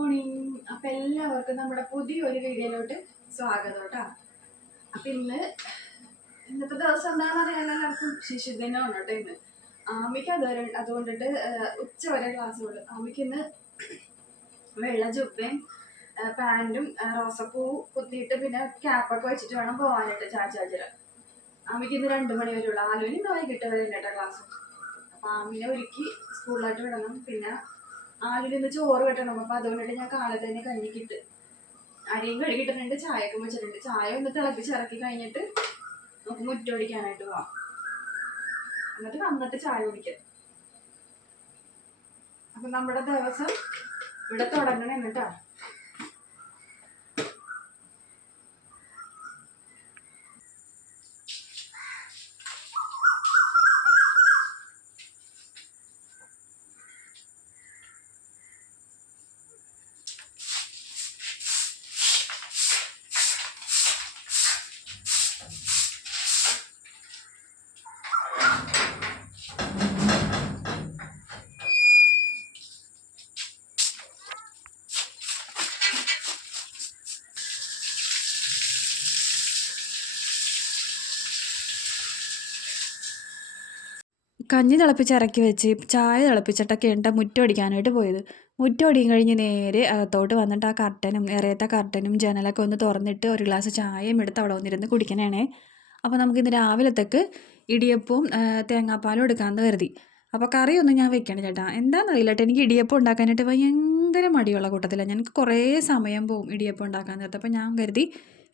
Morning. അപ്പം എല്ലാവർക്കും നമ്മുടെ പുതിയൊരു വീഡിയോയിലോട്ട് സ്വാഗതം കേട്ടോ. അപ്പം ഇന്നത്തെ ദിവസം എന്താണെന്ന് അറിയാൻ എല്ലാവർക്കും ശിശുദിനമാണ് കേട്ടോ. ഇന്ന് ആമിക്ക് അതുകൊണ്ടിട്ട് ഉച്ച വരെ ക്ലാസ് കൊണ്ട് ആമിക്ക് ഇന്ന് വെള്ള ജുബയും പാൻറ്റും റോസപ്പൂ കുത്തിയിട്ട് പിന്നെ ക്യാപ്പൊക്കെ വെച്ചിട്ട് വേണം പോകാനായിട്ട് ചാച്ചാച്ചിര. ആമിക്ക് ഇന്ന് 2 മണി വരെ ഉള്ളു. ആലുവിന് ഇന്ന് വൈകിട്ട് വരെ കേട്ടോ ക്ലാസ്. അപ്പം ആമിനെ ഒരുക്കി സ്കൂളിലായിട്ട് വിടണം. പിന്നെ ആദ്യം ഇന്ന് ചോറ് കെട്ടണം. അപ്പം അതുകൊണ്ടിട്ട് ഞാൻ കാലത്ത് തന്നെ കഞ്ഞിക്കിട്ട് അരിയും കഴുകിയിട്ടുണ്ട്, ചായയൊക്കെ വെച്ചിട്ടുണ്ട്. ചായ ഒന്ന് തിളപ്പിച്ചിറക്കി കഴിഞ്ഞിട്ട് നമുക്ക് മുറ്റോടിക്കാനായിട്ട് പോവാം. എന്നിട്ട് വന്നിട്ട് ചായ കുടിക്കാം. അപ്പം നമ്മുടെ ദിവസം ഇവിടെ തുടങ്ങണം എന്നിട്ടാ. കഞ്ഞി തിളപ്പിച്ചിറക്കി വെച്ച് ചായ തിളപ്പിച്ചിട്ടൊക്കെ ഉണ്ട് മുറ്റമടിക്കാനായിട്ട് പോയത്. മുറ്റമടിയും കഴിഞ്ഞ് നേരെ അകത്തോട്ട് വന്നിട്ട് ആ കർട്ടനും ഇറയത്തെ കർട്ടനും ജനലൊക്കെ ഒന്ന് തുറന്നിട്ട് ഒരു ഗ്ലാസ് ചായയും എടുത്ത് അവിടെ വന്നിരുന്ന് കുടിക്കണേ. അപ്പോൾ നമുക്കിന്ന് രാവിലത്തേക്ക് ഇടിയപ്പവും തേങ്ങാപ്പാലും എടുക്കാമെന്ന് കരുതി. അപ്പോൾ കറിയൊന്നും ഞാൻ വെക്കണം ചേട്ടാ. എന്താണെന്നറിയില്ല കേട്ടോ, എനിക്ക് ഇടിയപ്പം ഉണ്ടാക്കാനായിട്ട് ഭയങ്കര മടിയുള്ള കൂട്ടത്തിലാണ്. ഞങ്ങൾക്ക് കുറേ സമയം പോവും ഇടിയപ്പം ഉണ്ടാക്കാൻ നേരത്തെ. അപ്പോൾ ഞാൻ കരുതി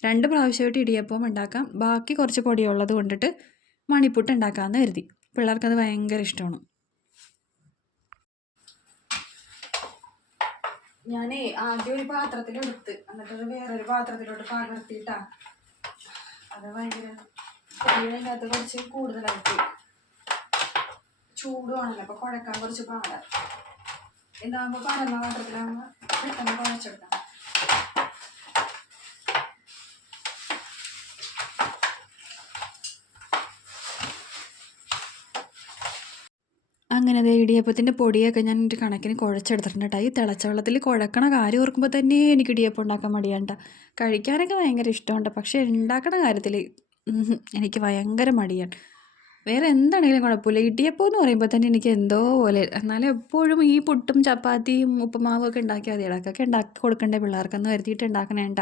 2 പ്രാവശ്യമായിട്ട് ഇടിയപ്പം ഉണ്ടാക്കാം, ബാക്കി കുറച്ച് പൊടിയുള്ളത് കൊണ്ടിട്ട് മണിപ്പുട്ട് ഉണ്ടാക്കാമെന്ന് കരുതി. പിള്ളേർക്കത് ഭയങ്കര ഇഷ്ടമാണ്. ഞാനേ ആദ്യം ഒരു പാത്രത്തിലെടുത്ത് എന്നിട്ടത് വേറൊരു പാത്രത്തിലോട്ട് പകർത്തിയിട്ടാ. അത് ഭയങ്കര അതിനകത്ത് കുറച്ച് കൂടുതലായിട്ട് ചൂടുവാണല്ലോ. അപ്പോൾ കുഴക്കാൻ കുറച്ച് പാടാ. എന്താകുമ്പോൾ പരന്ന പാത്രത്തിലാകുമ്പോൾ പെട്ടെന്ന് കുഴച്ചെടുക്കാം. അങ്ങനെ ഇടിയപ്പത്തിൻ്റെ പൊടിയൊക്കെ ഞാൻ ഒരു കണക്കിന് കുഴച്ചെടുത്തിട്ടുണ്ട് കേട്ടോ. ഈ തിളച്ച വെള്ളത്തിൽ കുഴക്കണ കാര്യം ഓർക്കുമ്പോൾ തന്നെ എനിക്ക് ഇടിയപ്പം ഉണ്ടാക്കാൻ മടിയാണ്ട. കഴിക്കാനൊക്കെ ഭയങ്കര ഇഷ്ടമുണ്ട്, പക്ഷേ ഉണ്ടാക്കണ കാര്യത്തിൽ എനിക്ക് ഭയങ്കര മടിയാണ്. വേറെ എന്താണെങ്കിലും കുഴപ്പമില്ല, ഇടിയപ്പം എന്ന് പറയുമ്പോൾ തന്നെ എനിക്ക് എന്തോ പോലെ. എന്നാലും എപ്പോഴും ഈ പുട്ടും ചപ്പാത്തിയും ഉപ്പുമാവും ഒക്കെ ഉണ്ടാക്കിയാൽ മതി. ഇടയ്ക്കൊക്കെ ഉണ്ടാക്കി കൊടുക്കണ്ടേ പിള്ളേർക്കെന്ന് കരുതിയിട്ട് ഉണ്ടാക്കണേണ്ട.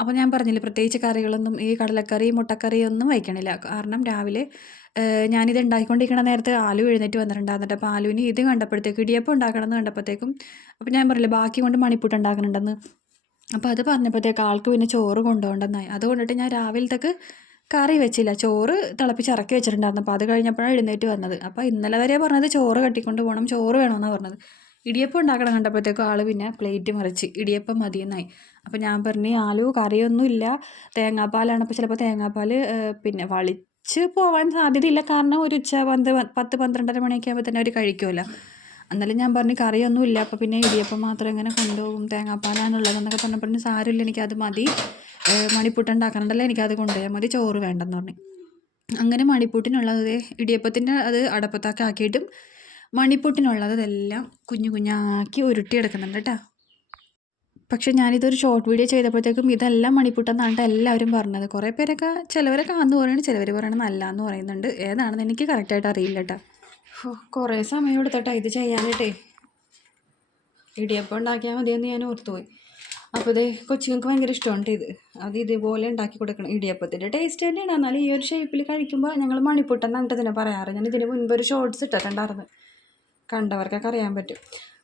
അപ്പോൾ ഞാൻ പറഞ്ഞില്ലേ, പ്രത്യേകിച്ച് കറികളൊന്നും ഈ കടലക്കറി മുട്ടക്കറി ഒന്നും വയ്ക്കണില്ല. കാരണം രാവിലെ ഞാനിത് ഉണ്ടാക്കിക്കൊണ്ടിരിക്കണ നേരത്തെ ആലു എഴുന്നേറ്റ് വന്നിട്ടുണ്ടായിരുന്നിട്ട്. അപ്പോൾ ആലുവിന് ഇത് കണ്ടപ്പോഴത്തേക്കും ഇടിയപ്പം ഉണ്ടാക്കണമെന്ന് കണ്ടപ്പോഴത്തേക്കും, അപ്പോൾ ഞാൻ പറഞ്ഞില്ലേ ബാക്കി കൊണ്ട് മണിപ്പൂട്ട് ഉണ്ടാക്കുന്നുണ്ടെന്ന്. അപ്പോൾ അത് പറഞ്ഞപ്പോഴത്തേക്ക് ആൾക്ക് പിന്നെ ചോറ് കൊണ്ടുപോകണ്ടെന്നായി. അതുകൊണ്ടിട്ട് ഞാൻ രാവിലത്തേക്ക് കറി വെച്ചില്ല, ചോറ് തിളപ്പിച്ചിറക്കി വെച്ചിട്ടുണ്ടായിരുന്നു. അപ്പോൾ അത് കഴിഞ്ഞപ്പോഴാണ് എഴുന്നേറ്റ് വന്നത്. അപ്പോൾ ഇന്നലെ വരെ പറഞ്ഞത് ചോറ് കട്ടിക്കൊണ്ട് പോകണം, ചോറ് വേണമെന്നാണ് പറഞ്ഞത്. ഇടിയപ്പം ഉണ്ടാക്കണം കണ്ടപ്പോഴത്തേക്കും ആൾ പിന്നെ പ്ലേറ്റ് മറിച്ച് ഇടിയപ്പം മതിയെന്നായി. അപ്പോൾ ഞാൻ പറഞ്ഞു ആലു കറിയൊന്നും ഇല്ല, തേങ്ങാപ്പാലാണ്. അപ്പോൾ ചിലപ്പോൾ തേങ്ങാപ്പാൽ പിന്നെ വളിച്ച് പോകാൻ സാധ്യതയില്ല, കാരണം ഒരു ഉച്ച 10-12 മണിയൊക്കെ ആകുമ്പോൾ തന്നെ അവർ കഴിക്കുമല്ലോ. എന്നാലും ഞാൻ പറഞ്ഞു കറിയൊന്നും ഇല്ല, അപ്പോൾ പിന്നെ ഇടിയപ്പം മാത്രം എങ്ങനെ കൊണ്ടുപോകും, തേങ്ങാപ്പാലാണുള്ളതെന്നൊക്കെ പറഞ്ഞപ്പോൾ സാരമില്ല, എനിക്കത് മതി, മണിപ്പൂട്ട് ഉണ്ടാക്കാനുണ്ടല്ലോ, എനിക്കത് കൊണ്ടുപോയാൽ മതി, ചോറ് വേണ്ടെന്ന് പറഞ്ഞു. അങ്ങനെ മണിപ്പൂട്ടിനുള്ളത് ഇടിയപ്പത്തിൻ്റെ അത് അടപ്പത്താക്കി ആക്കിയിട്ടും മണിപ്പൂട്ടിനുള്ളത് ഇതെല്ലാം കുഞ്ഞു കുഞ്ഞാക്കി ഉരുട്ടിയെടുക്കുന്നുണ്ട് കേട്ടോ. പക്ഷെ ഞാനിതൊരു ഷോർട്ട് വീഡിയോ ചെയ്തപ്പോഴത്തേക്കും ഇതെല്ലാം മണിപ്പൂട്ടെന്നാണ് എല്ലാവരും പറഞ്ഞത്. കുറേ പേരൊക്കെ ചിലവരൊക്കെ ആന്ന് പറയുന്നുണ്ട്, ചിലവർ പറയണത് നല്ല എന്ന് പറയുന്നുണ്ട്. ഏതാണെന്ന് എനിക്ക് കറക്റ്റായിട്ട് അറിയില്ല കേട്ടോ. കുറേ സമയം എടുത്തട്ടോ ഇത് ചെയ്യാനായിട്ടേ. ഇടിയപ്പം ഉണ്ടാക്കിയാൽ മതിയെന്ന് ഞാൻ ഓർത്തുപോയി. അപ്പോൾ ഇത് കൊച്ചുങ്ങൾക്ക് ഭയങ്കര ഇഷ്ടമുണ്ട് ഇത്. അത് ഇതുപോലെ ഉണ്ടാക്കി കൊടുക്കണം. ഇടിയപ്പത്തിൻ്റെ ടേസ്റ്റ് തന്നെയാണ്, എന്നാലും ഈ ഒരു ഷേപ്പിൽ കഴിക്കുമ്പോൾ ഞങ്ങൾ മണിപ്പൂട്ടെന്നാണ് ഇതിനെ പറയാറ്. ഞാൻ ഇതിന് മുൻപ് ഒരു ഷോർട്ട്സ് ഇട്ടിട്ടുണ്ടായിരുന്നു, കണ്ടവർക്കൊക്കെ അറിയാൻ പറ്റും.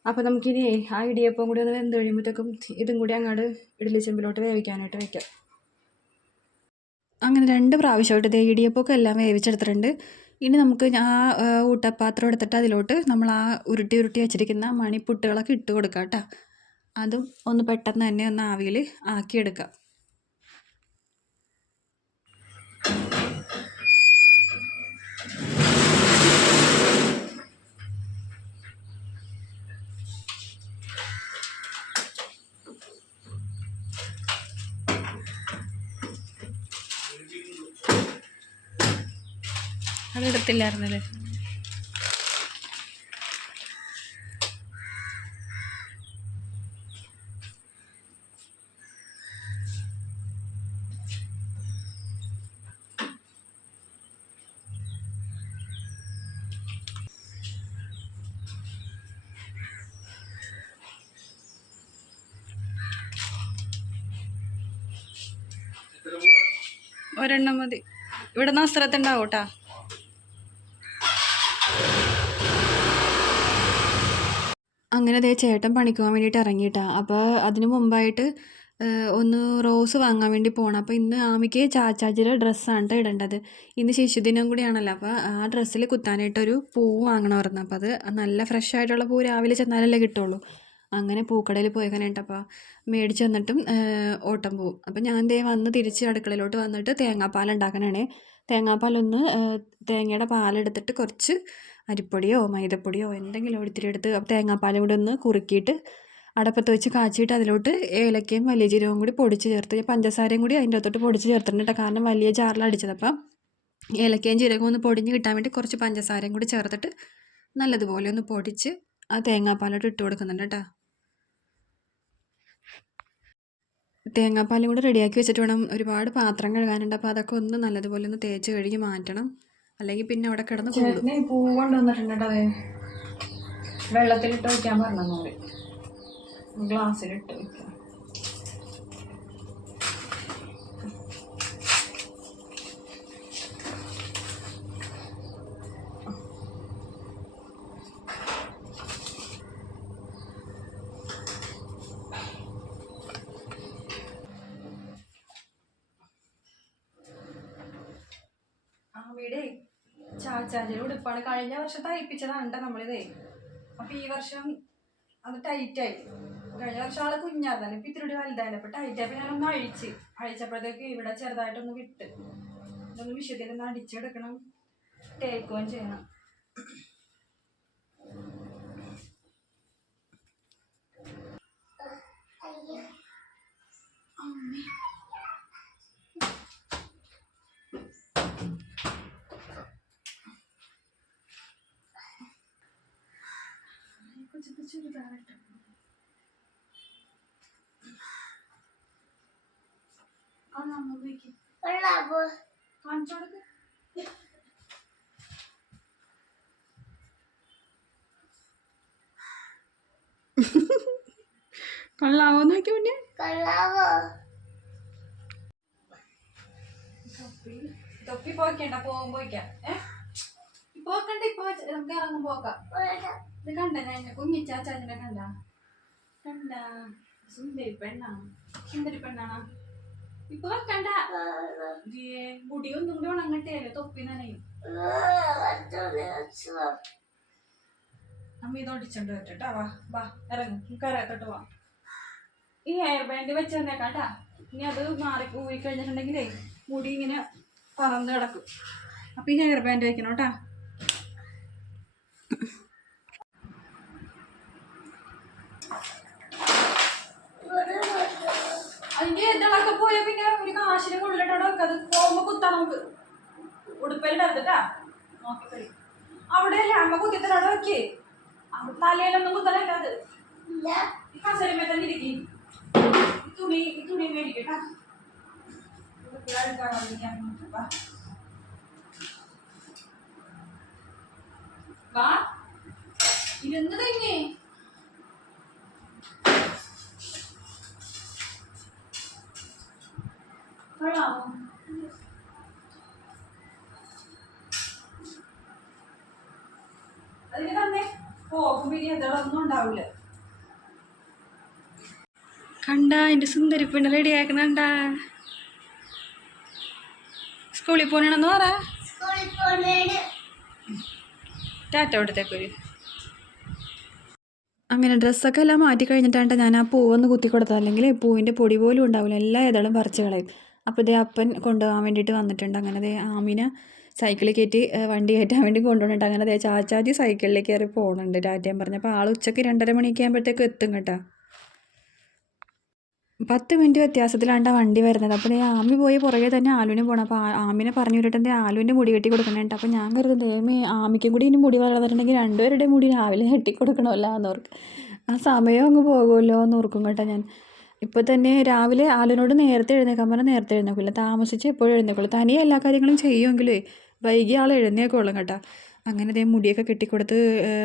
അപ്പോൾ നമുക്കിനി ആ ഇടിയപ്പം കൂടി ഒന്ന് വെന്ത് കഴിയുമ്പോഴത്തേക്കും ഇതും കൂടി അങ്ങോട്ട് ഇഡ്ഡലി ചെമ്പിലോട്ട് വേവിക്കാനായിട്ട് വയ്ക്കാം. അങ്ങനെ 2 പ്രാവശ്യമായിട്ട് ഇതേ ഇടിയപ്പമൊക്കെ എല്ലാം വേവിച്ചെടുത്തിട്ടുണ്ട്. ഇനി നമുക്ക് ആ ഊട്ടപ്പാത്രം എടുത്തിട്ട് അതിലോട്ട് നമ്മൾ ആ ഉരുട്ടി വെച്ചിരിക്കുന്ന മണിപ്പുട്ടുകളൊക്കെ ഇട്ട് കൊടുക്കാം കേട്ടോ. അതും ഒന്ന് പെട്ടെന്ന് തന്നെ ഒന്ന് ആവിയിൽ ആക്കിയെടുക്കാം. അതെടുത്തില്ലായിരുന്നല്ലേ. ഒരെണ്ണം മതി. ഇവിടെ നസ്രത്തുണ്ടാവും കേട്ടാ. അങ്ങനെ ദേ ചേട്ടൻ പണിക്ക് പോകാൻ വേണ്ടിയിട്ട് ഇറങ്ങിയിട്ടാ. അപ്പോൾ അതിന് മുമ്പായിട്ട് ഒന്ന് റോസ് വാങ്ങാൻ വേണ്ടി പോകണം. അപ്പോൾ ഇന്ന് ആമിക്ക് ചാച്ചാജിയുടെ ഡ്രസ്സാണ് കേട്ടോ ഇടേണ്ടത്. ഇന്ന് ശിശുദിനം കൂടിയാണല്ലോ. അപ്പോൾ ആ ഡ്രസ്സിൽ കുത്താനായിട്ടൊരു പൂവ് വാങ്ങണമായിരുന്നു. അപ്പോൾ അത് നല്ല ഫ്രഷ് ആയിട്ടുള്ള പൂ രാവിലെ ചെന്നാലല്ലേ കിട്ടുള്ളൂ. അങ്ങനെ പൂക്കടയിൽ പോയേക്കാനായിട്ട് അപ്പോൾ മേടിച്ച് വന്നിട്ടും ഓട്ടം പോവും. അപ്പോൾ ഞാൻ ദേ വന്ന് തിരിച്ച് അടുക്കളയിലോട്ട് വന്നിട്ട് തേങ്ങാപ്പാൽ ഉണ്ടാക്കാനാണ്. തേങ്ങാപ്പാലൊന്ന് തേങ്ങയുടെ പാലെടുത്തിട്ട് കുറച്ച് അരിപ്പൊടിയോ മൈദപ്പൊടിയോ എന്തെങ്കിലും ഇത്തിരി എടുത്ത് തേങ്ങാപ്പാലും കൂടി ഒന്ന് കുറുക്കിയിട്ട് അടപ്പത്ത് വെച്ച് കാച്ചിയിട്ട് അതിലോട്ട് ഏലക്കയും വലിയ ജീരകവും കൂടി പൊടിച്ച് ചേർത്ത് പഞ്ചസാരയും കൂടി അതിൻ്റെ അകത്തോട്ട് പൊടിച്ച് ചേർത്തിട്ടുണ്ട്. കാരണം വലിയ ജാറിലടിച്ചത്. അപ്പം ഏലക്കയും ജീരകവും ഒന്ന് പൊടിഞ്ഞ് കിട്ടാൻ വേണ്ടി കുറച്ച് പഞ്ചസാരയും കൂടി ചേർത്തിട്ട് നല്ലതുപോലെ ഒന്ന് പൊടിച്ച് ആ തേങ്ങാപ്പാലോട്ട് ഇട്ട് കൊടുക്കുന്നുണ്ട് കേട്ടോ. തേങ്ങാപ്പാലും കൂടി റെഡിയാക്കി വെച്ചിട്ട് വേണം. ഒരുപാട് പാത്രം കഴുകാനുണ്ട്. അപ്പോൾ അതൊക്കെ ഒന്ന് നല്ലതുപോലെ ഒന്ന് തേച്ച് കഴുകി മാറ്റണം. അല്ലെങ്കിൽ പിന്നെ അവിടെ കിടന്ന് കൂടും. പൂ കൊണ്ടുവന്നിട്ടുണ്ട്. അതെ വെള്ളത്തിലിട്ട് വയ്ക്കാൻ പറഞ്ഞത് ഗ്ലാസ്സിലിട്ട് വയ്ക്കാം. അവിടെ ചാച്ചാജിയുടെ ഉടുപ്പാണ്. കഴിഞ്ഞ വർഷം തയ്പ്പിച്ചതാണ് കേട്ടോ നമ്മളിതേ. അപ്പം ഈ വർഷം അത് ടൈറ്റായി. കഴിഞ്ഞ വർഷം ആള് കുഞ്ഞായിരുന്നല്ലോ. ഇപ്പം ഇത്തിരി വലുതായാലും അപ്പം ടൈറ്റായി. അപ്പം ഞാനൊന്ന് അഴിച്ചപ്പോഴത്തേക്ക് ഇവിടെ ചെറുതായിട്ടൊന്ന് വിട്ട്. ഇതൊന്ന് വിഷയത്തിലൊന്ന് അടിച്ചെടുക്കണം, തേക്കുകയും ചെയ്യണം. ചുരിദാറിട്ട് കാണിച്ചു കൊടുക്ക്. കൊള്ളാവോന്ന് നോക്കി മുന്നേ. തൊപ്പി പോക്കണ്ട, പോകുമ്പോ പോക്കണ്ട. ഇപ്പൊ നമുക്ക് ഇറങ്ങും പോക്കാം. ഇത് കണ്ട ഞാൻ കുഞ്ഞിച്ചാച്ചാച്ചിനെ കണ്ട സുന്ദരി പെണ്ണാണ്. ഇപ്പൊ വെക്കണ്ട. മുടി ഒന്നും കൂടി ഉണങ്ങട്ടേല്ലേ, തൊപ്പി നനയും. അമ്മ ഇത് ഒടിച്ചോണ്ട് വരട്ടെ. വാ വാ ഇറങ്ങും കരത്തോട്ട് വാ. ഈ ഹെയർ ബാൻഡ് വെച്ച് തന്നേക്കാട്ടാ. ഇനി അത് മാറി പോയി കഴിഞ്ഞിട്ടുണ്ടെങ്കിലേ മുടി ഇങ്ങനെ പറന്ന് കിടക്കും. അപ്പൊ ഈ ഹെയർ ബാൻഡ് വെക്കണം കേട്ടാ. അതിന്റെ ഇതളൊക്കെ പോയ പിന്നെ ഒരു കാശിന് കൊള്ളിട്ടോ. അത് പോകുമ്പോ കുത്താം നമുക്ക്. ഉടുപ്പയിലിട്ടാ നോക്കി അവിടെ അല്ലേ അമ്മ കുത്തിത്തലോടെ വെക്കേ. തലയിലൊന്നും കുത്തലല്ല. അത് ഈ കസരമേ തന്നെ ഇരിക്കും. തുണി മേടിക്കട്ടാ. വാ ഇരുന്ന് തന്നെ. അതിന് തന്നെ പോകുമ്പോ ഇനി എന്തൊന്നും ഉണ്ടാവില്ല. കണ്ട എൻ്റെ സുന്ദരി പെണ്ണ് റെഡിയാക്കണണ്ട. സ്കൂളിൽ പോണെന്ന് പറ. ടാറ്റ കൊടുത്തേക്കൊരു. അങ്ങനെ ഡ്രസ്സൊക്കെ എല്ലാം മാറ്റി കഴിഞ്ഞിട്ടാണ് ഞാൻ ആ പൂവൊന്ന് കുത്തി കൊടുത്തത്. അല്ലെങ്കിൽ പൂവിൻ്റെ പൊടി പോലും ഉണ്ടാവില്ല, എല്ലാ ഇതളും പറിച്ച് കളയും. അപ്പോൾ ഇതേ അപ്പൻ കൊണ്ടുപോകാൻ വേണ്ടിയിട്ട് വന്നിട്ടുണ്ട്. അങ്ങനെ ദേ ആമിനെ സൈക്കിളിൽ കയറ്റി വണ്ടി കയറ്റാൻ വേണ്ടി കൊണ്ടുപോകുന്നുണ്ട്. അങ്ങനെ ദേ ചാച്ചാജി സൈക്കിളിൽ കയറി പോകുന്നുണ്ട് ടാറ്റയും പറഞ്ഞപ്പോൾ. ആൾ ഉച്ചയ്ക്ക് 2:30 മണിയൊക്കെ ആകുമ്പോഴത്തേക്ക് എത്തും കേട്ടോ. 10 മിനിറ്റ് വ്യത്യാസത്തിലാണ് വണ്ടി വരുന്നത്. അപ്പോൾ ആമി പോയി പുറകെ തന്നെ ആലുവിന് പോകണം. അപ്പോൾ ആമിനെ പറഞ്ഞു വിട്ടിട്ട് ആലുവിൻ്റെ മുടി കെട്ടി കൊടുക്കണേട്ടോ. അപ്പോൾ ഞാൻ കരുതുന്നത് ആമിക്കും കൂടി ഇനി മുടി വളർന്നിട്ടുണ്ടെങ്കിൽ രണ്ടുപേരുടെയും മുടി രാവിലെ കെട്ടി കൊടുക്കണമല്ലോ എന്നോർക്ക്. ആ സമയം അങ്ങ് പോകുമല്ലോ എന്ന് ഓർക്കും കേട്ടോ ഞാൻ. ഇപ്പോൾ തന്നെ രാവിലെ ആലുവിനോട് നേരത്തെ എഴുന്നേക്കാൻ പറഞ്ഞാൽ നേരത്തെ എഴുന്നേക്കില്ല, താമസിച്ച് എപ്പോഴും എഴുന്നേക്കുള്ളൂ. തനിയെ എല്ലാ കാര്യങ്ങളും ചെയ്യുമെങ്കിലേ വൈകി ആൾ എഴുന്നേക്കുള്ളൂ കേട്ടോ. അങ്ങനെ മുടിയൊക്കെ കെട്ടിക്കൊടുത്ത്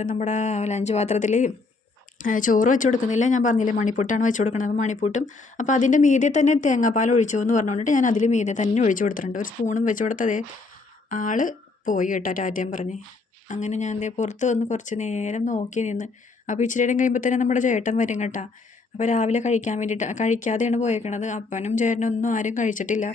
നമ്മുടെ ലഞ്ച് പാത്രത്തിൽ ചോറ് വെച്ച് കൊടുക്കുന്നില്ല, ഞാൻ പറഞ്ഞില്ലേ മണിപ്പുട്ടാണ് വെച്ച് കൊടുക്കുന്നത്. അപ്പോൾ മണിപ്പൂട്ടും അപ്പോൾ അതിൻ്റെ മീതെ തന്നെ തേങ്ങാപ്പാൽ ഒഴിച്ചോ എന്ന് പറഞ്ഞുകൊണ്ടിട്ട് ഞാൻ അതിൽ മീതെ തന്നെ ഒഴിച്ച് കൊടുത്തിട്ടുണ്ട്. ഒരു സ്പൂണും വെച്ച് കൊടുത്തതേ ആൾ പോയി കേട്ടോ ടാറ്റയും പറഞ്ഞ്. അങ്ങനെ ഞാൻ ദേ പുറത്ത് വന്ന് കുറച്ച് നേരം നോക്കി നിന്ന്. അപ്പോൾ ഇച്ചിരി നേരം കഴിയുമ്പോൾ തന്നെ നമ്മുടെ ചേട്ടൻ വരും കേട്ടോ. അപ്പോൾ രാവിലെ കഴിക്കാൻ വേണ്ടിയിട്ട് കഴിക്കാതെയാണ് പോയേക്കണത്. അപ്പനും ചേട്ടനും ഒന്നും ആരും കഴിച്ചിട്ടില്ല.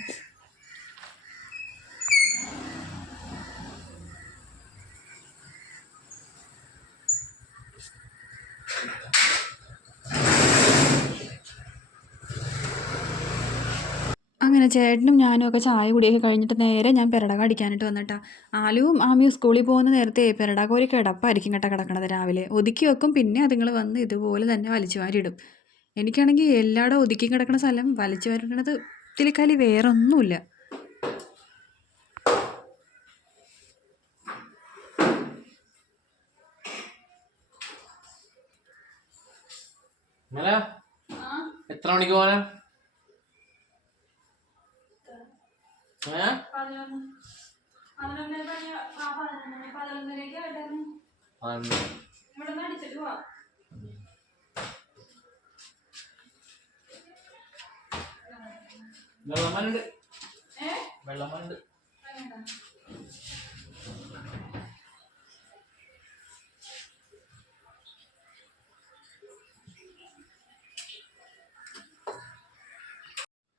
അങ്ങനെ ചേട്ടനും ഞാനും ഒക്കെ ചായ കുടിയൊക്കെ കഴിഞ്ഞിട്ട് നേരെ ഞാൻ പെരടക അടിക്കാനായിട്ട് വന്നിട്ടാ. ആലുവും ആമിയും സ്കൂളിൽ പോകുന്ന നേരത്തെ പെരടക ഒരു കിടപ്പായിരിക്കും കേട്ടോ കിടക്കണത്. രാവിലെ ഒതുക്കി വെക്കും, പിന്നെ അതുങ്ങൾ വന്ന് ഇതുപോലെ തന്നെ വലിച്ചു വാരിയിടും. എനിക്കാണെങ്കിൽ എല്ലായിടും ഒതുക്കി കിടക്കുന്ന സ്ഥലം വലിച്ചു വാരിടണത് ഇതിലേക്കാലി വേറൊന്നുമില്ല. എത്ര മണിക്ക് പോകാനാ? വെള്ളമനുണ്ട്, വെള്ളമനുണ്ട്.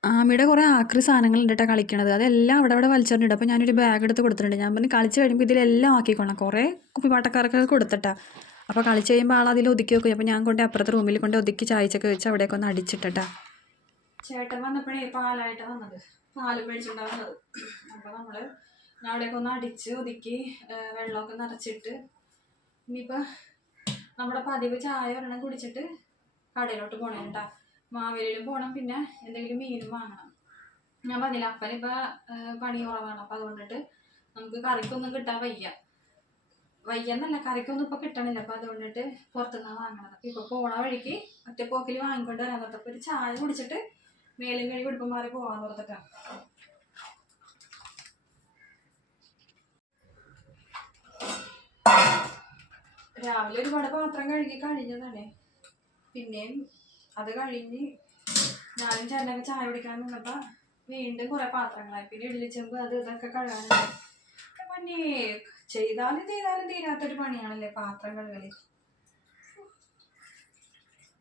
ആമിയുടെ കുറേ ആക്രി സാധനങ്ങളുണ്ട് കേട്ടോ കളിക്കണത്. അതെല്ലാം അവിടെ വലിച്ചെറിഞ്ഞിടും. അപ്പോൾ ഞാനൊരു ബാഗ് എടുത്ത് കൊടുത്തിട്ടുണ്ട്. ഞാൻ പറഞ്ഞ് കളിച്ച് കഴിയുമ്പോൾ ഇതിലെല്ലാം ആക്കിക്കോളാം. കുറേ കുപ്പിപ്പാട്ടക്കാർക്കൊക്കെ കൊടുത്തിട്ടാ. അപ്പോൾ കളിച്ച് കഴിയുമ്പോൾ ആൾ അതിൽ ഒതുക്കി വെക്കും. അപ്പോൾ ഞാൻ കൊണ്ട് അപ്പുറത്തെ റൂമിൽ കൊണ്ട് ഒതുക്കി ചായച്ചൊക്കെ വെച്ച് അവിടെയൊക്കെ ഒന്ന് അടിച്ചിട്ടാ. ചേട്ടൻ വന്നപ്പോഴേ പാലായിട്ടാണ് വന്നത്, പാല് മേടിച്ചിട്ടാണ് വന്നത്. അപ്പോൾ ഞാൻ അവിടെയൊക്കെ ഒന്ന് അടിച്ച് ഒതുക്കി വെള്ളമൊക്കെ നിറച്ചിട്ട് ഇനിയിപ്പോൾ നമ്മുടെ പതിവ് ചായ ഒരെണ്ണം കുടിച്ചിട്ട് കടയിലോട്ട് പോകണം കേട്ടോ. മാവേലിയിലും പോകണം, പിന്നെ എന്തെങ്കിലും മീനും വാങ്ങണം. ഞാൻ പറഞ്ഞില്ല അപ്പനിപ്പോൾ പണി കുറവാണ്. അപ്പോൾ അതുകൊണ്ടിട്ട് നമുക്ക് കറിക്കൊന്നും കിട്ടാൻ വയ്യെന്നല്ല, കറിക്കൊന്നും ഇപ്പോൾ കിട്ടണില്ല. അപ്പോൾ അതുകൊണ്ടിട്ട് പുറത്തുനിന്നാണ് വാങ്ങണത്. ഇപ്പോൾ പോണ വഴിക്ക് ഒറ്റപ്പോക്കിൽ വാങ്ങിക്കൊണ്ട് വരാൻ നിർത്തപ്പോൾ ഒരു ചായ കുടിച്ചിട്ട് മേലും കഴി കൊടുപ്പം മാറി പോകാൻ നിർത്തിട്ടാണ്. രാവിലെ ഒരുപാട് പാത്രം കഴുകി കഴിഞ്ഞതാണേ. പിന്നെയും അത് കഴിഞ്ഞ് ഞാനും ചേട്ടനൊക്കെ ചായ കുടിക്കാൻ നിന്നപ്പോൾ വീണ്ടും കുറേ പാത്രങ്ങളായി. പിന്നെ ഇഡ്ഡലിച്ചെമ്പ് അത് ഇതൊക്കെ കഴുകാനുണ്ട്. പിന്നെ ചെയ്താലും തീരാത്തൊരു പണിയാണല്ലേ പാത്രം കഴുകല്.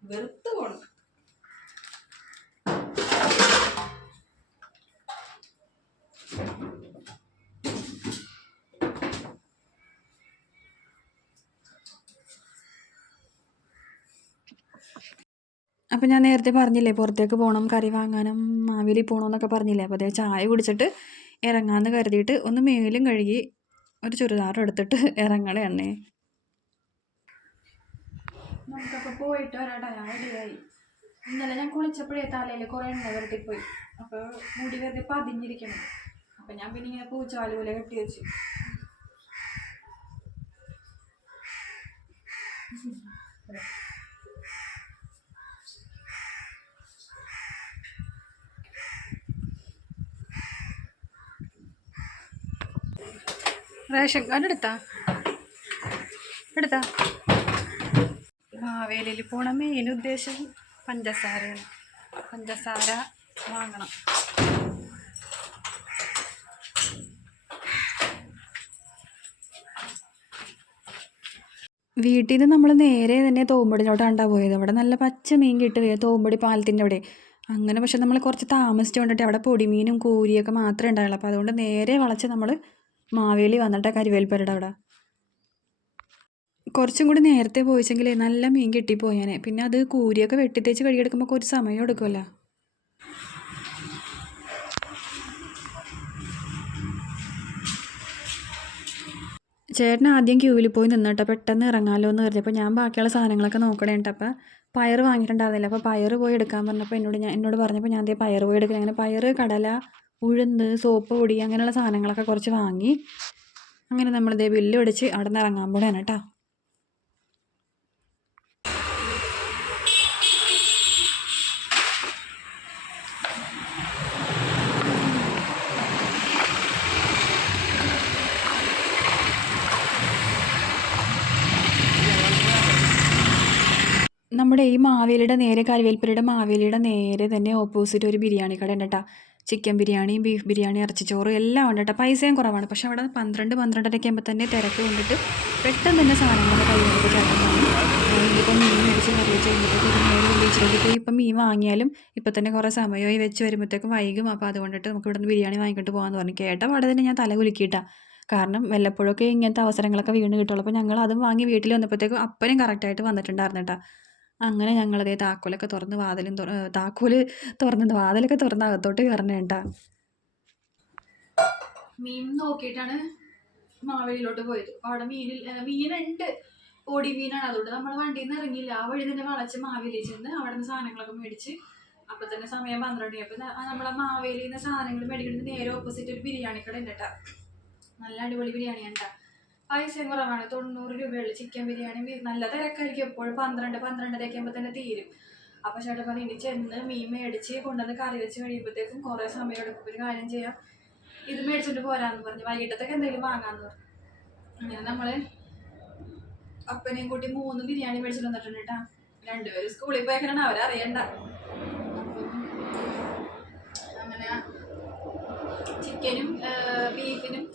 വെറുത്ത് പോണം. അപ്പം ഞാൻ നേരത്തെ പറഞ്ഞില്ലേ പുറത്തേക്ക് പോകണം, കറി വാങ്ങാനും മാവേലി പോകണമെന്നൊക്കെ പറഞ്ഞില്ലേ. അപ്പോൾ അതേ ചായ കുടിച്ചിട്ട് ഇറങ്ങാമെന്ന് കരുതിയിട്ട് ഒന്ന് മേലും കഴുകി ഒരു ചുരിദാറും എടുത്തിട്ട് ഇറങ്ങണേ എണ്ണേ. നമുക്കപ്പോൾ പോയിട്ട് വരാട്ടോ. ഞാൻ റെഡിയായി. ഇന്നലെ ഞാൻ കുളിച്ചപ്പോഴേ തലയിൽ കുറേ എണ്ണ വരട്ടിപ്പോയി. അപ്പോൾ മുടി വെറുതെ പതിഞ്ഞിരിക്കണം. അപ്പം ഞാൻ പിന്നെ ഇങ്ങനെ പൂച്ചാല് പോലെ കെട്ടി വെച്ചു. റേഷൻ കാർഡ് എടുത്താ മാവേലിയിൽ പോണ മെയിൻ ഉദ്ദേശം പഞ്ചസാരയാണ്. പഞ്ചസാര വാങ്ങണം. വീട്ടിൽ നിന്ന് നമ്മൾ നേരെ തന്നെ തോമ്പടിലോട്ടാണ്ടാ പോയത്. അവിടെ നല്ല പച്ച മീൻ കിട്ടുകയെ തോമ്പടി പാലത്തിൻ്റെ അവിടെ. അങ്ങനെ പക്ഷെ നമ്മൾ കുറച്ച് താമസിച്ചുകൊണ്ടിട്ട് അവിടെ പൊടിമീനും കൂരിയൊക്കെ മാത്രമേ ഉണ്ടാവുള്ളൂ. അപ്പോൾ അതുകൊണ്ട് നേരെ വളച്ച് നമ്മൾ മാവേലി വന്നിട്ട് കരിവേൽപ്പരയുടെ അവിടെ. കുറച്ചും കൂടി നേരത്തെ പോയിച്ചെങ്കിലേ നല്ല മീൻ കിട്ടിപ്പോയാനെ. പിന്നെ അത് കൂരിയൊക്കെ വെട്ടിത്തേച്ച് കഴുകിയെടുക്കുമ്പോൾ ഒരു സമയം എടുക്കുമല്ലോ. ചേട്ടൻ ആദ്യം ക്യൂവിൽ പോയി നിന്നിട്ട് പെട്ടെന്ന് ഇറങ്ങാമല്ലോ എന്ന് കരുതിയപ്പോൾ ഞാൻ ബാക്കിയുള്ള സാധനങ്ങളൊക്കെ നോക്കണേണ്ട. അപ്പോൾ പയർ വാങ്ങിയിട്ടുണ്ടായിരുന്നില്ല. അപ്പോൾ പയർ പോയി എടുക്കാൻ പറഞ്ഞപ്പോൾ എന്നോട് പറഞ്ഞപ്പോൾ ഞാൻ പയർ പോയി എടുക്കണം. അങ്ങനെ പയർ, കടല, ഉഴുന്ന്, സോപ്പ് പൊടി അങ്ങനെയുള്ള സാധനങ്ങളൊക്കെ കുറച്ച് വാങ്ങി. അങ്ങനെ നമ്മളിതേ ബില്ല് അടിച്ച് അവിടെ നിന്ന് ഇറങ്ങാൻ പോലെയാണ് കേട്ടോ. നമ്മുടെ ഈ മാവേലിയുടെ നേരെ കരുവേൽപ്പുരയുടെ മാവേലിയുടെ നേരെ തന്നെ ഓപ്പോസിറ്റ് ഒരു ബിരിയാണി കട ഉണ്ട് കേട്ടോ. ചിക്കൻ ബിരിയാണി, ബീഫ് ബിരിയാണി, ഇറച്ചിച്ചോറ് എല്ലാം ഉണ്ട് കേട്ടോ. പൈസയും കുറവാണ്. പക്ഷെ അവിടെ 12-12:30 ആകുമ്പോൾ തന്നെ തിരക്ക് കൊണ്ടിട്ട് പെട്ടെന്ന് തന്നെ സാധനങ്ങളൊക്കെ കൈകൊണ്ടൊക്കെ ചേട്ടൻ വാങ്ങി. ഇനിയിപ്പോൾ മീൻ മേടിച്ച് കറി വെച്ച് കഴിയുമ്പോഴത്തേക്കും നേരെ ബീച്ചിലേക്ക് പോയി ഇപ്പം മീൻ വാങ്ങിയാലും ഇപ്പം തന്നെ കുറേ സമയമായി വെച്ച് വരുമ്പോഴത്തേക്കും വൈകും. അപ്പോൾ അതുകൊണ്ടിട്ട് നമുക്ക് ഇവിടെ നിന്ന് ബിരിയാണി വാങ്ങിക്കൊണ്ട് പോകാമെന്ന് പറഞ്ഞു. കേട്ട പാടെ തന്നെ ഞാൻ തല കുലുക്കിയിട്ടാണ്. കാരണം വല്ലപ്പോഴൊക്കെ ഇങ്ങനത്തെ അവസരങ്ങളൊക്കെ വീണ് കിട്ടുള്ളൂ. അപ്പോൾ ഞങ്ങൾ അതും വാങ്ങി വീട്ടിൽ വന്നപ്പോഴത്തേക്കും അപ്പനും കറക്റ്റായിട്ട് വന്നിട്ടുണ്ടായിരുന്നു കേട്ടോ. അങ്ങനെ ഞങ്ങളതേ താക്കോലൊക്കെ തുറന്ന് വാതിലൊക്കെ തുറന്ന് അകത്തോട്ട് കയറണേ കേട്ടാ. മീൻ നോക്കിയിട്ടാണ് മാവേലിയിലോട്ട് പോയത്. അപ്പോൾ അവിടെ മീനുണ്ട്, പൊടി മീനാണ്. അതുകൊണ്ട് നമ്മൾ വണ്ടിയിൽ നിന്ന് ഇറങ്ങിയില്ല. ആ വഴി തന്നെ വളച്ച് മാവേലി ചെന്ന് അവിടെ നിന്ന് സാധനങ്ങളൊക്കെ മേടിച്ച് അപ്പം തന്നെ സമയം 12 അപ്പം നമ്മളെ മാവേലിയിൽ നിന്ന് സാധനങ്ങൾ മേടിക്കുന്നത് നേരെ ഓപ്പോസിറ്റ് ഒരു ബിരിയാണി കട ഉണ്ട് കേട്ടോ. നല്ല അടിപൊളി ബിരിയാണിയാണ് കേട്ടോ. പൈസയും കുറവാണ്, 90 രൂപയുള്ളൂ. ചിക്കൻ ബിരിയാണി നല്ല തിരക്കായിരിക്കും എപ്പോഴും. 12-12:30 ആകുമ്പോൾ തന്നെ തീരും. അപ്പോൾ ചേട്ടൻ പറഞ്ഞു ഇനി ചെന്ന് മീൻ മേടിച്ച് കൊണ്ടുവന്ന് കറി വെച്ച് കഴിയുമ്പോഴത്തേക്കും കുറേ സമയം എടുക്കും. ഒരു കാര്യം ചെയ്യാം, ഇത് മേടിച്ചിട്ട് പോരാന്ന് പറഞ്ഞു, വൈകിട്ടത്തേക്ക് എന്തെങ്കിലും വാങ്ങാമെന്ന് പറഞ്ഞു. അങ്ങനെ നമ്മൾ അപ്പനെയും കൂട്ടി 3 ബിരിയാണി മേടിച്ചിട്ട് വന്നിട്ടുണ്ട് കേട്ടോ. 2 പേര് സ്കൂളിൽ പോയേക്കാണ്, അവരറിയണ്ട. അങ്ങനെ ചിക്കനും ബീഫിനും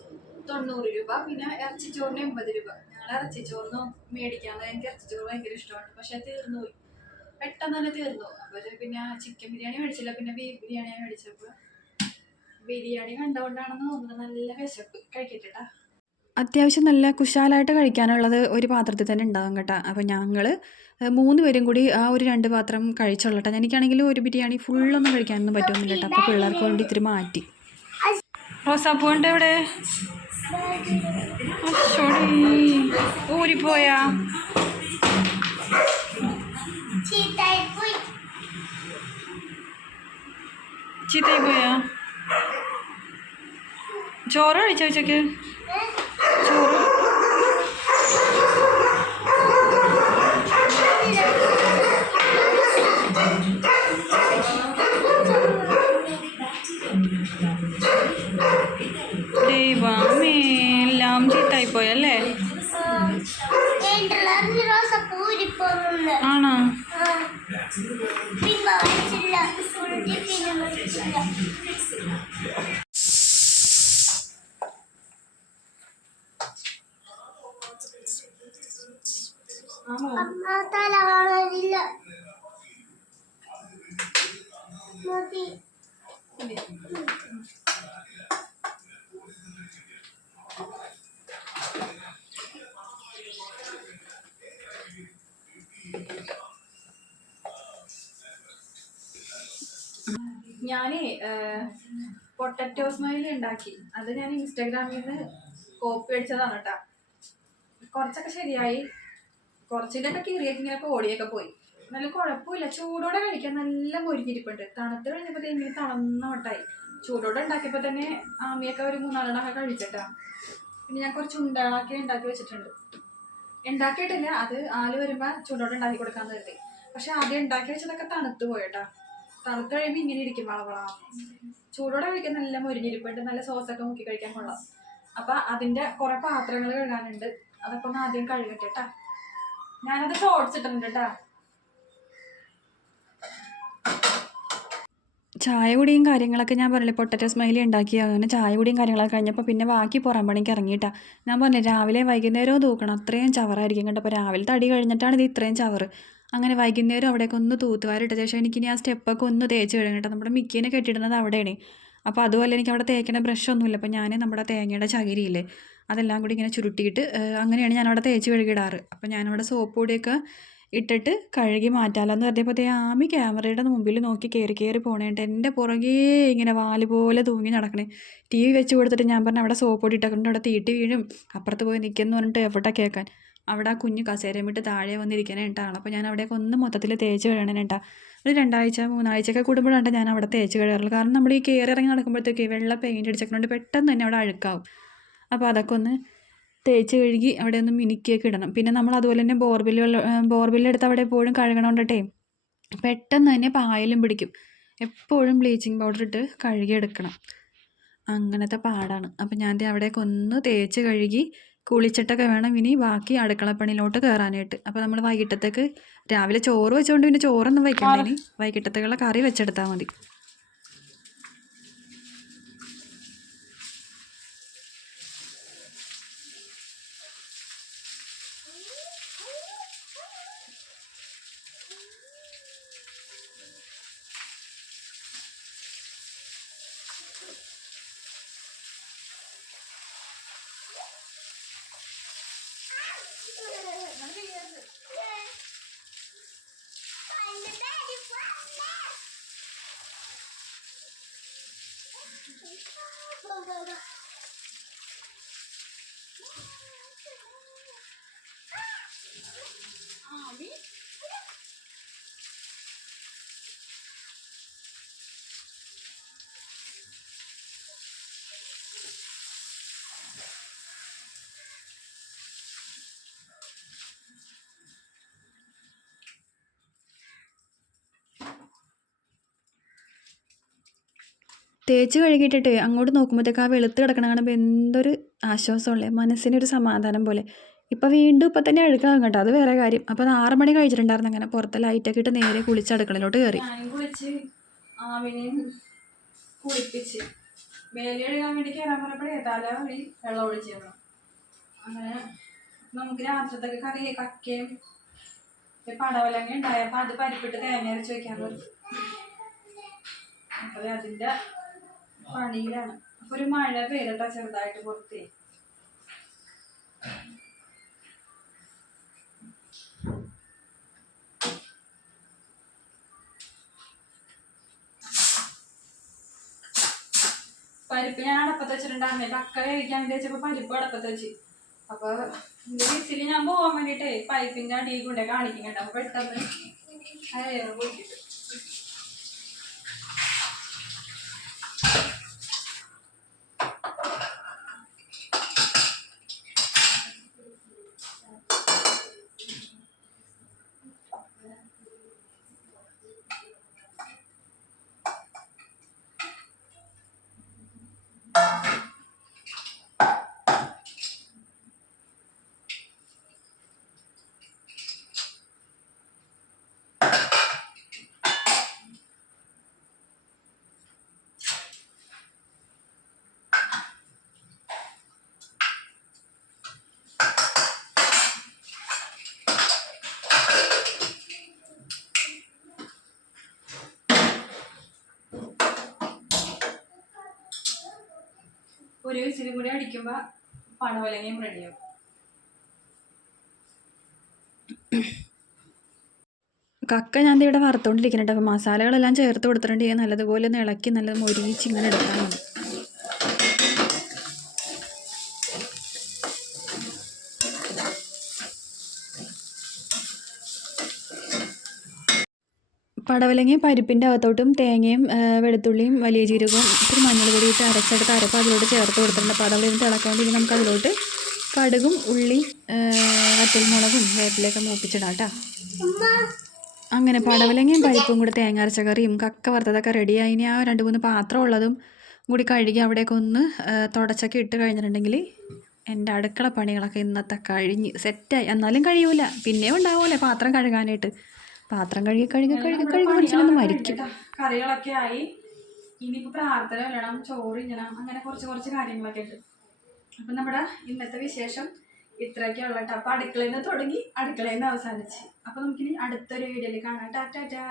90 രൂപ, പിന്നെ ഇറച്ചിച്ചോറിന് 80 രൂപ. ഞങ്ങൾ ഇറച്ചിച്ചോറിന് മേടിക്കാമെന്ന്. എനിക്ക് ഇറച്ചിച്ചോറ് ഭയങ്കര ഇഷ്ടമാണ്. പക്ഷെ തീർന്നു പോയി, പെട്ടെന്ന് തന്നെ തീർന്നു. അപ്പോൾ പിന്നെ ചിക്കൻ ബിരിയാണി മേടിച്ചില്ല, പിന്നെ ബീഫ് ബിരിയാണിയാണ് മേടിച്ചപ്പോൾ. ബിരിയാണി കണ്ടുകൊണ്ടാണെന്ന് തോന്നുന്നത് നല്ല വിശപ്പ്. കഴിക്കട്ടെട്ടാ. അത്യാവശ്യം നല്ല കുശാലായിട്ട് കഴിക്കാനുള്ളത് ഒരു പാത്രത്തിൽ തന്നെ ഉണ്ടാകും കേട്ടോ. അപ്പോൾ ഞങ്ങൾ 3 പേരും കൂടി ആ ഒരു 2 പാത്രം കഴിച്ചോളൂ കേട്ടോ. എനിക്കാണെങ്കിൽ ഒരു ബിരിയാണി ഫുള്ളൊന്നും കഴിക്കാനൊന്നും പറ്റുന്നില്ല കേട്ടോ. അപ്പോൾ പിള്ളേർക്ക് വേണ്ടി ഇത്തിരി മാറ്റി. റോസാപ്പൂണ്ട് എവിടെ? ഊരിപ്പോയാ? ചീത്തയായി പോയാ? ചോറ് കഴിച്ച ഉച്ചക്ക്? ചോറ് ദൈവമേ, എല്ലാം ചീത്തായി പോയല്ലേ? ആണോ? ഞാനേ പൊട്ടറ്റോ സ്മൈലി ഉണ്ടാക്കി. അത് ഞാൻ ഇൻസ്റ്റാഗ്രാമിൽ നിന്ന് കോപ്പി അടിച്ചതാണ് കേട്ടോ. കുറച്ചൊക്കെ ശരിയായി, കുറച്ചിലൊക്കെ കീറിയൊക്കെ ഇങ്ങനെ കോടിയൊക്കെ പോയി. നല്ല കുഴപ്പമില്ല. ചൂടോടെ കഴിക്കാൻ നല്ല മൊരിഞ്ഞിരിപ്പുണ്ട്. തണുത്ത് കഴിഞ്ഞപ്പോൾ ഇങ്ങനെ തളർന്ന വട്ടായി. ചൂടോടെ ഉണ്ടാക്കിയപ്പോൾ തന്നെ ആമിയൊക്കെ ഒരു 3-4 കഴിച്ചിട്ടാ. പിന്നെ ഞാൻ കുറച്ച് ഉണ്ടകളൊക്കെ ഉണ്ടാക്കി വെച്ചിട്ടുണ്ട്. ഉണ്ടാക്കിയിട്ടില്ല, അത് ആല് വരുമ്പോൾ ചൂടോടെ ഉണ്ടാക്കി കൊടുക്കാമെന്ന് കരുതി. പക്ഷെ ആദ്യം ഉണ്ടാക്കി വെച്ചതൊക്കെ തണുത്ത് പോയിട്ടാ. തണുത്ത് കഴിയുമ്പോൾ ഇങ്ങനെ ഇരിക്കും വളവള. ചൂടോടെ കഴിക്കാൻ നല്ല മൊരിഞ്ഞിരിപ്പുണ്ട്, നല്ല സോസൊക്കെ മുക്കി കഴിക്കാൻ കൊള്ളാം. അപ്പം അതിൻ്റെ കുറേ പാത്രങ്ങൾ കഴുകാനുണ്ട്. അതൊക്കെ ഒന്ന് ആദ്യം കഴുകട്ടെ കേട്ടാ. ഞാനത് ഷോർട്സ് ഇട്ടിട്ടുണ്ട് കേട്ടാ. ചായ കുടിയും കാര്യങ്ങളൊക്കെ ഞാൻ പറഞ്ഞില്ലേ, പൊട്ടറ്റോ സ്മൈലി ഉണ്ടാക്കി. അങ്ങനെ ചായ കുടിയും കാര്യങ്ങളൊക്കെ കഴിഞ്ഞപ്പോൾ പിന്നെ ബാക്കി പുറം പണിക്ക് ഇറങ്ങിയിട്ടാ. ഞാൻ പറഞ്ഞില്ലേ, രാവിലെ വൈകുന്നേരവും തൂക്കണം, അത്രയും ചവറായിരിക്കും കേട്ടോ. അപ്പോൾ രാവിലെ തടി കഴിഞ്ഞിട്ടാണ് ഇത് ഇത്രയും ചവറ്. അങ്ങനെ വൈകുന്നേരം അവിടെയൊക്കെ ഒന്ന് തൂത്തുവാരിട്ട ശേഷം എനിക്കിനി ആ സ്റ്റെപ്പൊക്കെ ഒന്ന് തേച്ച് കഴുകണം കേട്ടോ. നമ്മുടെ മിക്കീനെ കെട്ടിയിടുന്നത് അവിടെയാണ്. അപ്പോൾ അതുപോലെ എനിക്ക് അവിടെ തേക്കണ ബ്രഷൊന്നുമില്ല. അപ്പോൾ ഞാൻ നമ്മുടെ തേങ്ങയുടെ ചകിരിയില്ലേ, അതെല്ലാം കൂടി ഇങ്ങനെ ചുരുട്ടിയിട്ട് അങ്ങനെയാണ് ഞാനവിടെ തേച്ച് കഴുകിയിടാറ്. അപ്പോൾ ഞാനവിടെ സോപ്പ് പൊടിയൊക്കെ ഇട്ടിട്ട് കഴുകി മാറ്റാമെന്ന് പറഞ്ഞപ്പോൾ ആമി ക്യാമറയുടെ മുമ്പിൽ നോക്കി കയറി പോണേട്ട് എൻ്റെ പുറകെ ഇങ്ങനെ വാല് പോലെ തൂങ്ങി നടക്കണേ. ടി വി വെച്ച് കൊടുത്തിട്ട് ഞാൻ പറഞ്ഞ അവിടെ സോപ്പ് പൊടി ഇട്ടേക്കൊണ്ട് അവിടെ തീട്ടി വീഴും, അപ്പുറത്ത് പോയി നിൽക്കുമെന്ന് പറഞ്ഞിട്ട് എവിടെ കേൾക്കാൻ. അവിടെ ആ കുഞ്ഞ് കസേരയും വിട്ട് താഴെ വന്നിരിക്കാനായിട്ടാണ്. അപ്പോൾ ഞാൻ അവിടേക്ക് ഒന്ന് മൊത്തത്തിൽ തേച്ച് കഴുകണേട്ടാ. ഒരു 2 ആഴ്ച 3 ആഴ്ചയൊക്കെ കൂടുമ്പോഴാണ് ഞാൻ അവിടെ തേച്ച് കഴുകാറുള്ളൂ. കാരണം നമ്മൾ ഈ കയറി ഇറങ്ങി നടക്കുമ്പോഴത്തേക്ക് വെള്ള പെയിൻറ്റ് അടിച്ചേക്കൊണ്ട് പെട്ടെന്ന് തന്നെ അവിടെ അഴുക്കാവും. അപ്പോൾ അതൊക്കെ ഒന്ന് തേച്ച് കഴുകി അവിടെ ഒന്ന് മിനുക്കിയൊക്കെ ഇടണം. പിന്നെ നമ്മൾ അതുപോലെ തന്നെ ബോർബില്ലെടുത്ത് അവിടെ എപ്പോഴും കഴുകണോണ്ടേ പെട്ടെന്ന് തന്നെ പായലും പിടിക്കും. എപ്പോഴും ബ്ലീച്ചിങ് പൗഡർ ഇട്ട് കഴുകിയെടുക്കണം. അങ്ങനത്തെ പാടാണ്. അപ്പം ഞാൻ അവിടേക്ക് ഒന്ന് തേച്ച് കഴുകി കുളിച്ചിട്ടൊക്കെ വേണം ഇനി ബാക്കി അടുക്കളപ്പണിയിലോട്ട് കയറാനായിട്ട്. അപ്പോൾ നമ്മൾ വൈകിട്ടത്തേക്ക് രാവിലെ ചോറ് വെച്ചുകൊണ്ട് പിന്നെ ചോറൊന്നും വയ്ക്കണ്ട, ഇനി വൈകിട്ടത്തേക്കുള്ള കറി വെച്ചെടുത്താൽ മതി. തേച്ച് കഴുകിയിട്ടിട്ട് അങ്ങോട്ട് നോക്കുമ്പോഴത്തേക്ക് ആ വെളുത്ത് കിടക്കണ കാണുമ്പോൾ എന്തൊരു ആശ്വാസമുള്ളേ, മനസ്സിനൊരു സമാധാനം പോലെ. ഇപ്പം വീണ്ടും ഇപ്പം തന്നെ അഴുക്കാകും കേട്ടോ, അത് വേറെ കാര്യം. അപ്പോൾ 6 മണി കഴിച്ചിട്ടുണ്ടായിരുന്നു. അങ്ങനെ പുറത്തെ ലൈറ്റൊക്കെ ഇട്ട് നേരെ കുളിച്ച് അടുക്കളയിലോട്ട് കയറി. കുളിച്ച് ആവിനെയും കുളിപ്പിച്ച് വേലി കഴുകാൻ വേണ്ടി കയറാൻ പറഞ്ഞപ്പോഴേ തല വഴി വെള്ളം ഒഴിച്ചിരുന്നു. അങ്ങനെ നമുക്ക് രാത്രിത്തൊക്കെ കറി കക്കയും പടവലങ്ങ ഉണ്ടായപ്പോൾ അത് പരിപ്പിട്ട് തേങ്ങ അരച്ച് വെക്കാൻ പറ്റും. അപ്പോൾ അതിൻ്റെ പണിയിലാണ്. അപ്പോൾ ഒരു മഴ പെയ്തട്ടാ ചെറുതായിട്ട് പുറത്തേ. പരിപ്പ് ഞാൻ അടപ്പത്ത് വെച്ചിട്ടുണ്ടായിരുന്നേ, കക്ക കഴിക്കാൻ വേണ്ടി വെച്ചപ്പോൾ പരിപ്പ് അടപ്പത്ത് വെച്ച്. അപ്പോൾ ഇതിൻ്റെ വിസിൽ ഞാൻ പോകാൻ വേണ്ടിയിട്ടേ പൈപ്പിൻ്റെ അടിയിൽ കൊണ്ടേ കാണിക്കും കേട്ടോ. അപ്പോൾ പെട്ടെന്ന് അയറ് പോയിട്ട് ഒരു വിസിലും കൂടി അടിക്കുമ്പോൾ പടവലങ്ങയും റെഡിയാവും. കക്ക ഞാൻ ഇവിടെ വറുത്തോണ്ടിരിക്കുന്നുണ്ട്. അപ്പോൾ മസാലകളെല്ലാം ചേർത്ത് കൊടുത്തിട്ടുണ്ടെങ്കിൽ നല്ലതുപോലെ ഒന്ന് ഇളക്കി നല്ല മൊരിച്ച് ഇങ്ങനെ എടുക്കാൻ മതി. പടവലങ്ങയും പരിപ്പിൻ്റെ അകത്തോട്ടും തേങ്ങയും വെളുത്തുള്ളിയും വലിയ ജീരകവും ഇത്തിരി മഞ്ഞൾ പൊടി ഇട്ട് അരച്ചെടുത്ത് അരപ്പ് അതിലോട്ട് ചേർത്ത് കൊടുത്തിട്ടുണ്ട്. അപ്പോൾ അതവിടെ തിളക്കാണ്ട് നമുക്ക് അതിലോട്ട് കടുകും ഉള്ളി വറ്റൽമുളകും വേപ്പിലയൊക്കെ മൂപ്പിച്ചിടാം കേട്ടോ. അങ്ങനെ പടവലങ്ങയും പരിപ്പും കൂടി തേങ്ങ അരച്ച കറിയും കക്ക വറുത്തതൊക്കെ റെഡിയായി. ഇനി ആ 2-3 പാത്രം ഉള്ളതും കൂടി കഴുകി അവിടേക്ക് ഒന്ന് തുടച്ചൊക്കെ ഇട്ട് കഴിഞ്ഞിട്ടുണ്ടെങ്കിൽ എൻ്റെ അടുക്കള പണികളൊക്കെ ഇന്നത്തെ കഴിഞ്ഞ് സെറ്റായി. എന്നാലും കഴിയൂല, പിന്നെയും ഉണ്ടാവുമല്ലേ പാത്രം കഴുകാനായിട്ട്. പാത്രം കഴുകി കുറച്ചൊന്ന് മരിക്കും. കറികളൊക്കെ ആയി. ഇനിയിപ്പോൾ പ്രാർത്ഥന ഇടണം, ചോറ് ഇങ്ങണം, അങ്ങനെ കുറച്ച് കാര്യങ്ങളൊക്കെ ഉണ്ട്. അപ്പം നമ്മുടെ ഇന്നത്തെ വിശേഷം ഇത്രയൊക്കെ ഉള്ളട്ടോ. അപ്പം അടുക്കളയിൽ നിന്ന് തുടങ്ങി അടുക്കളയിൽ നിന്ന് അവസാനിച്ച്. അപ്പം നമുക്കിനി അടുത്തൊരു വീഡിയോയിൽ കാണാം. ടാറ്റാ.